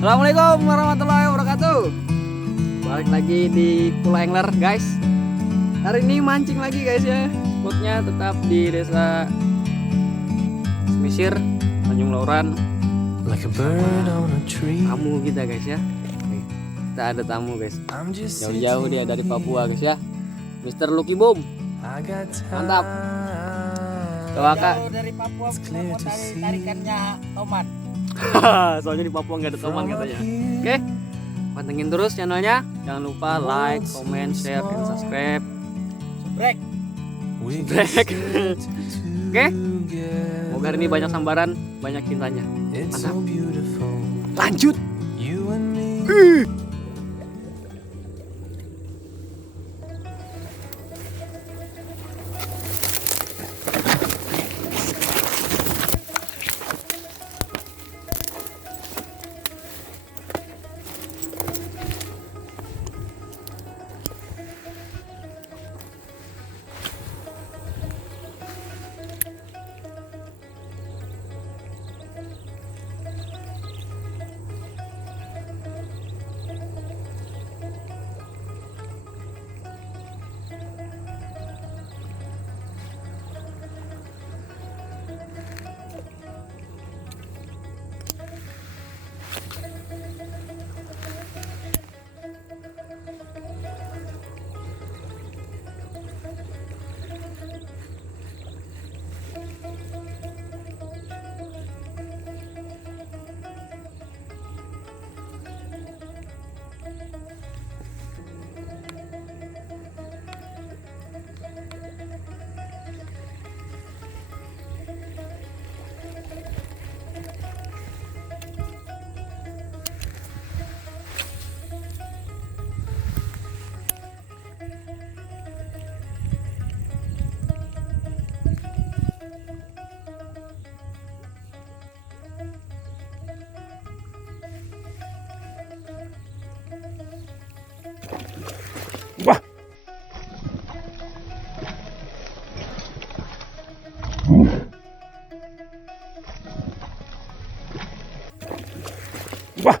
Assalamualaikum warahmatullahi wabarakatuh. Balik lagi di Pulau Engler guys. Hari ini mancing lagi guys ya. Spotnya tetap di desa Semisir, Tanjung Lauran. Like a bird on a tree. Tamu kita guys ya. Kita ada tamu guys. Jauh-jauh dia dari Papua guys ya. Mr. Lucky Boom. Mantap. Coba kak. Jauh dari Papua mau tarikannya tomat. Soalnya di Papua nggak ada tomat katanya. Oke, pantengin terus channelnya. Jangan lupa like, comment, share, dan subscribe. Subrek. Oke, semoga hari ini banyak sambaran, banyak cintanya. Mantap. Lanjut. Wah. Wah.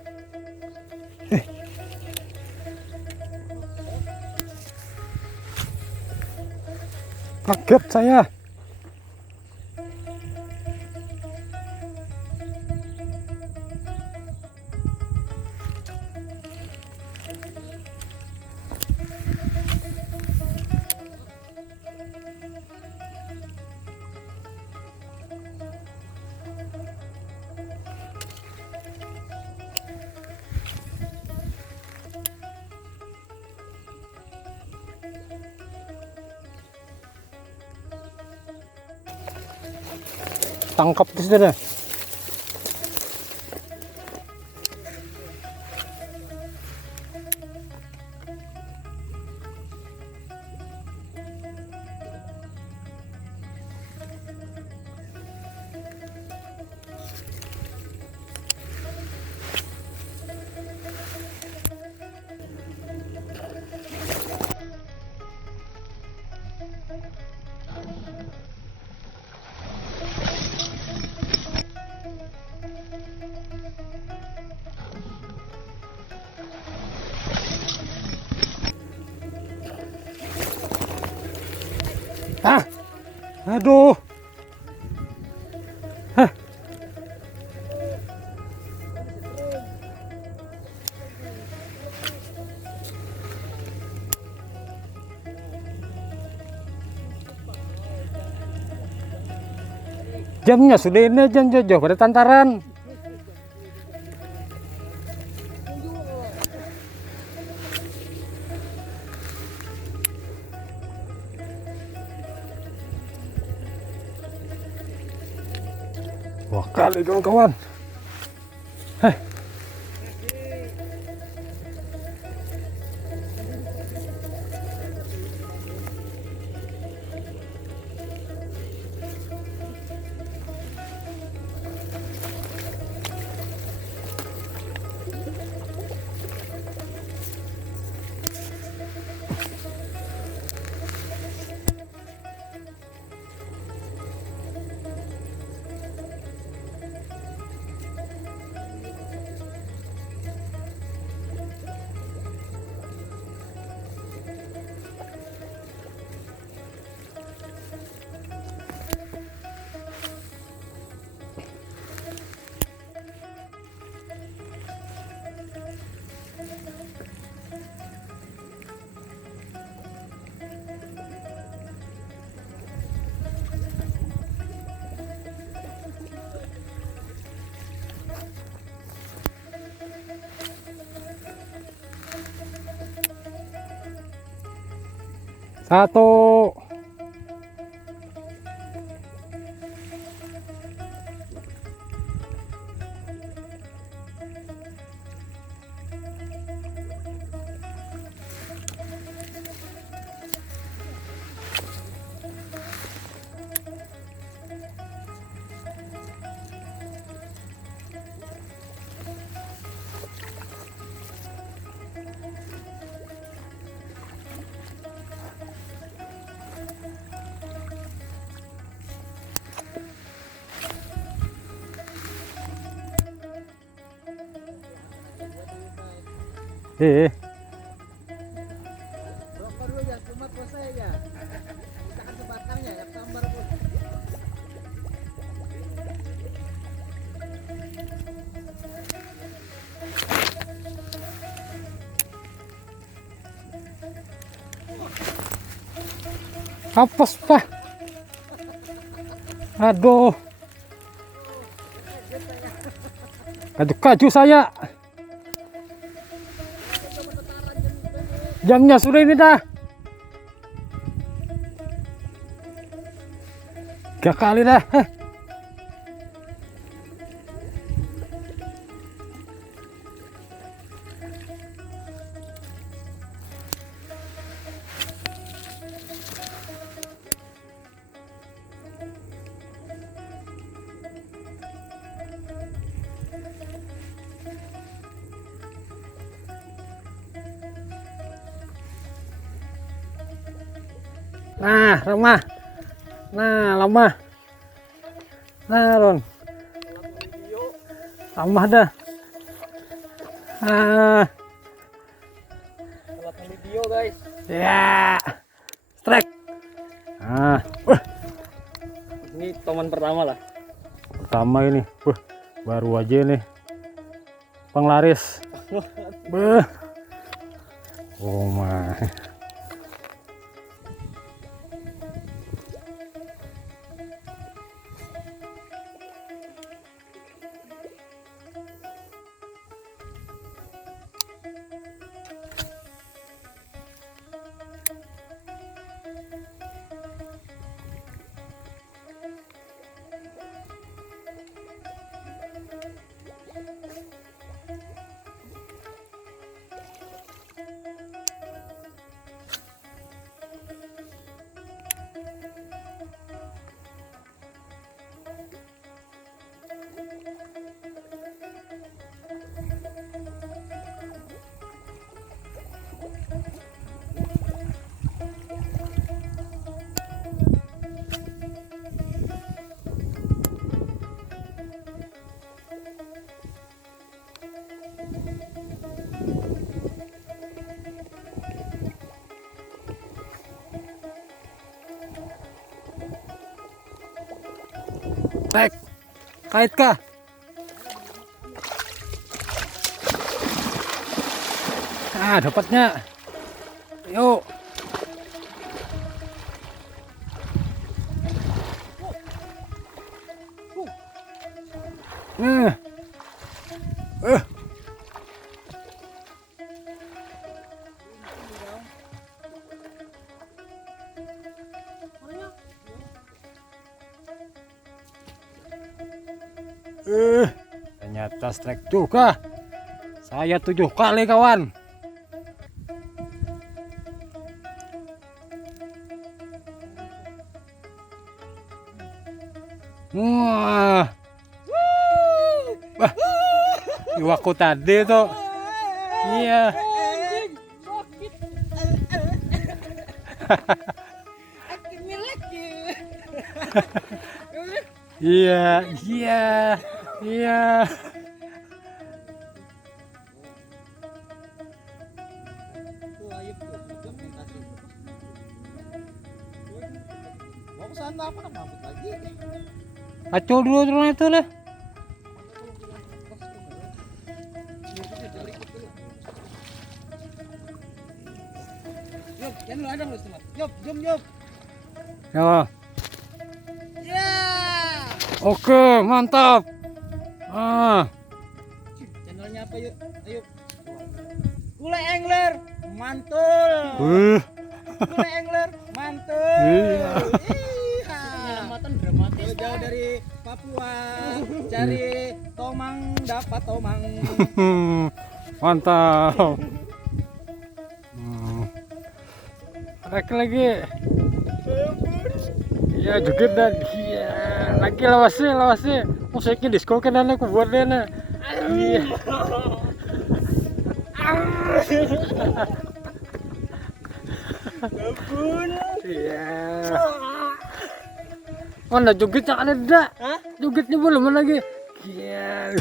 Kaget saya. Tangkap di sana. Ah, aduh. Hah. Jamnya sudah ini jam jauh pada tantaran. Wah kali kawan-kawan. Heh. Satu. Rokok dulu ya, cuma selesai ya. Misalkan sebatangnya ya, sambar pun. Apes pak. Aduh. Kaju-kaju saya. Jamnya sudah ini dah. 3 kali dah. Nah, remah. Nah, lemah. Nah, Ron. Lemah dah. Ah, Alat video guys. ya. Strike. Ah, Ini toman pertama lah. pertama ini. Baru aja nih. Penglaris. Beuh. Oh my. Baik, kait kah? Ah, dapatnya. Yuk. Nah. Ternyata strike juga. Saya 7 kali kawan. Wah. Wah. Iwaku tadi tuh. Iya. Iya, iya, iya. Mau ke sana apa nak mabuk lagi? Acul dulu turun itu lah. Yuk, jangan lu ada lu semua. Yuk, jom yuk. Ya. Ya. Oke, mantap. Ah, Channelnya apa yuk? Ayo. Kule Angler, mantul. Kure angler, mantul. Iya. Penyelamatan dramatis. Jauh dari Papua, cari tomang dapat tomang. Mantap. Lagi. Ya joget dan iya lagi lawasnya musiknya disco kan aku buat dia nah. Iya. Iya. Mana jogetnya ada? Jogetnya belum lagi. Iya.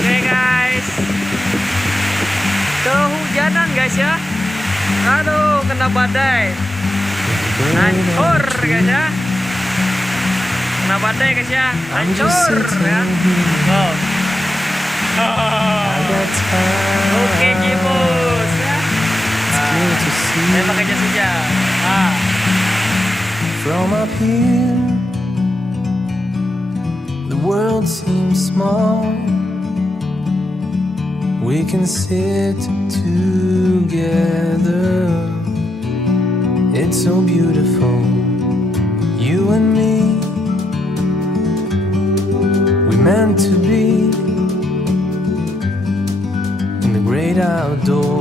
Oke guys, kehujanan guys ya. Aduh, kena badai, hancur guys ya. Kena badai guys ya, hancur ya. Wow. Oke Jibus ya. Saya pakai jas hujan. From up here, the world seems small. We can sit together. It's so beautiful, you and me. We meant to be in the great outdoors.